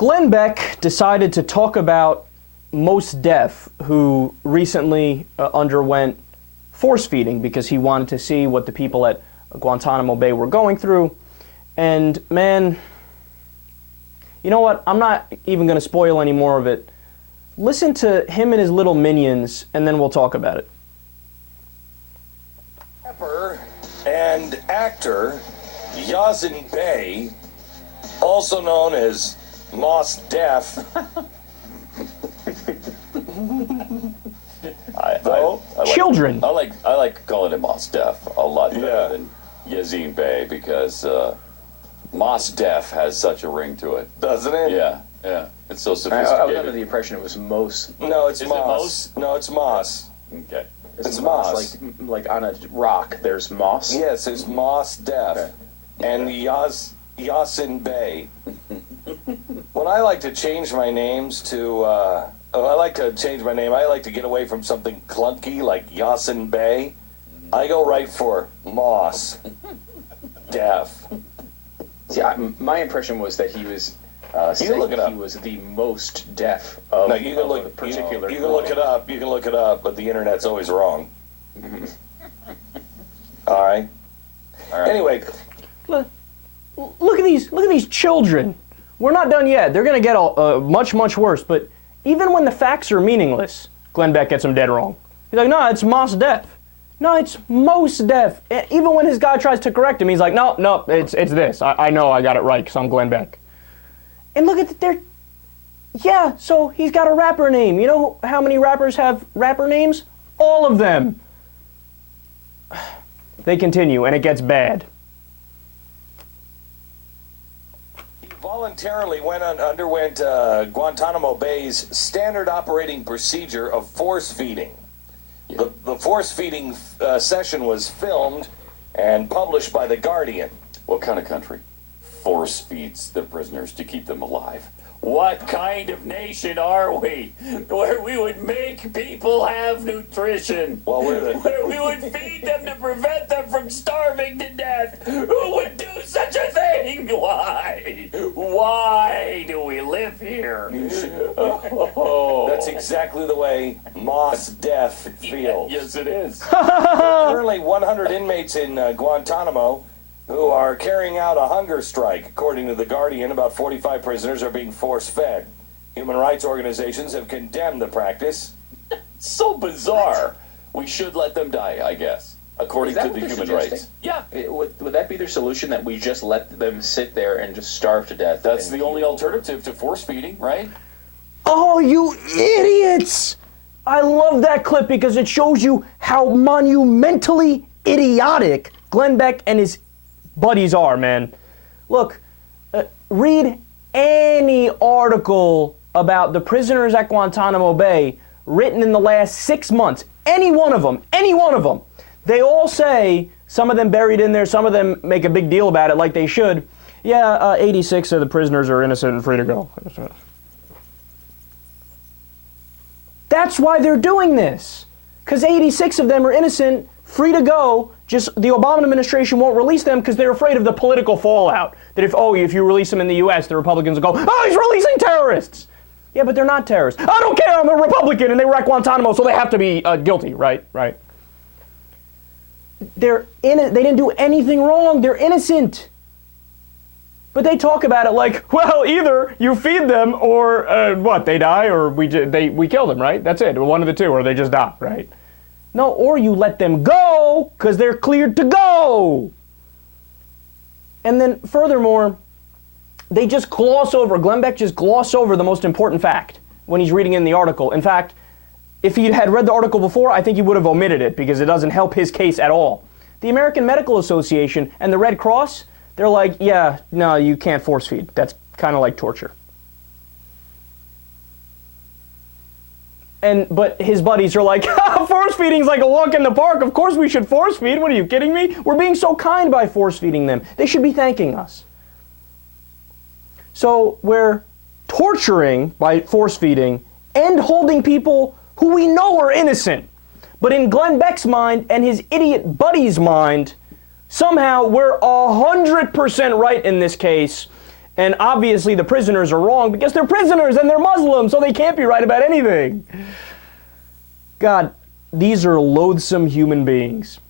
Glenn Beck decided to talk about Mos Def, who recently underwent force feeding because he wanted to see what the people at Guantanamo Bay were going through. And man, you know what? I'm not even going to spoil any more of it. Listen to him and his little minions, and then we'll talk about it. Rapper and actor Yasiin Bey, also known as Mos Def. Children. I like calling him Mos Def a lot better than Yasiin Bey because Mos Def has such a ring to it, Doesn't it? Yeah, yeah. It's so sophisticated. I was under the impression it was Mos. No, it's Is Mos. it Mos? No, it's Moss. Okay. It's Moss. Like on a rock, there's moss. Yes, it's Mos Def. Okay. And Yasiin Bey. When I like to change my names to, I like to get away from something clunky like Yasiin Bey. I go right for Mos Def. See, my impression was that he was saying look it up. he was the most deaf of, No, you can of look. a particular. You can look it up. You can look it up, but the internet's always wrong. All right. Anyway, Look at these children. We're not done yet. They're going to get much worse. But even when the facts are meaningless, Glenn Beck gets them dead wrong. He's like, no, it's Mos Def. No, it's Mos Def. Even when his guy tries to correct him, he's like, no, it's this. I know I got it right because I'm Glenn Beck. And look at yeah, so he's got a rapper name. You know how many rappers have rapper names? All of them. They continue, and it gets bad. he voluntarily underwent Guantanamo Bay's standard operating procedure of force feeding. The force feeding session was filmed and published by The Guardian. What kind of country force feeds the prisoners to keep them alive? What kind of nation are we where we would make people have nutrition? Well, where we would feed them to prevent them from starving to death? Who would do such a thing? Why? Why do we live here? That's exactly the way Mos Def feels. Yes, it is. Currently 100 inmates in Guantanamo who are carrying out a hunger strike. According to The Guardian, about 45 prisoners are being force-fed. Human rights organizations have condemned the practice. So bizarre. We should let them die, I guess, according to the human suggesting? rights. Yeah. Would that be their solution, that we just let them sit there and just starve to death? That's the only alternative to force feeding, right? Oh, you idiots! I love that clip because it shows you how monumentally idiotic Glenn Beck and his buddies are, man. Look, read any article about the prisoners at Guantanamo Bay written in the last 6 months. Any one of them. They all say, some of them buried in there, some of them make a big deal about it like they should. Yeah, 86 of the prisoners are innocent and free to go. That's why they're doing this. Because 86 of them are innocent, free to go. Just the Obama administration won't release them because they're afraid of the political fallout. That if you release them in the U.S., the Republicans will go, oh, he's releasing terrorists. Yeah, but they're not terrorists. I don't care, I'm a Republican, and they were at Guantanamo, so they have to be guilty, right? They didn't do anything wrong. They're innocent. But they talk about it like, well, either you feed them or they die, or we kill them, right? That's it. One of the two, or they just die, right? No, or you let them go because they're cleared to go. And then furthermore, they just gloss over, Glenn Beck just gloss over the most important fact when he's reading in the article. In fact, if he had read the article before, I think he would have omitted it because it doesn't help his case at all. The American Medical Association and the Red Cross, they're like, yeah, no, you can't force feed. That's kind of like torture. But his buddies are like, force feeding's like a walk in the park. Of course we should force feed. What are you kidding me? We're being so kind by force feeding them. They should be thanking us. So we're torturing by force feeding and holding people who we know are innocent. But in Glenn Beck's mind and his idiot buddy's mind, somehow we're 100% right in this case. And obviously the prisoners are wrong because they're prisoners and they're Muslims, so they can't be right about anything. God, these are loathsome human beings.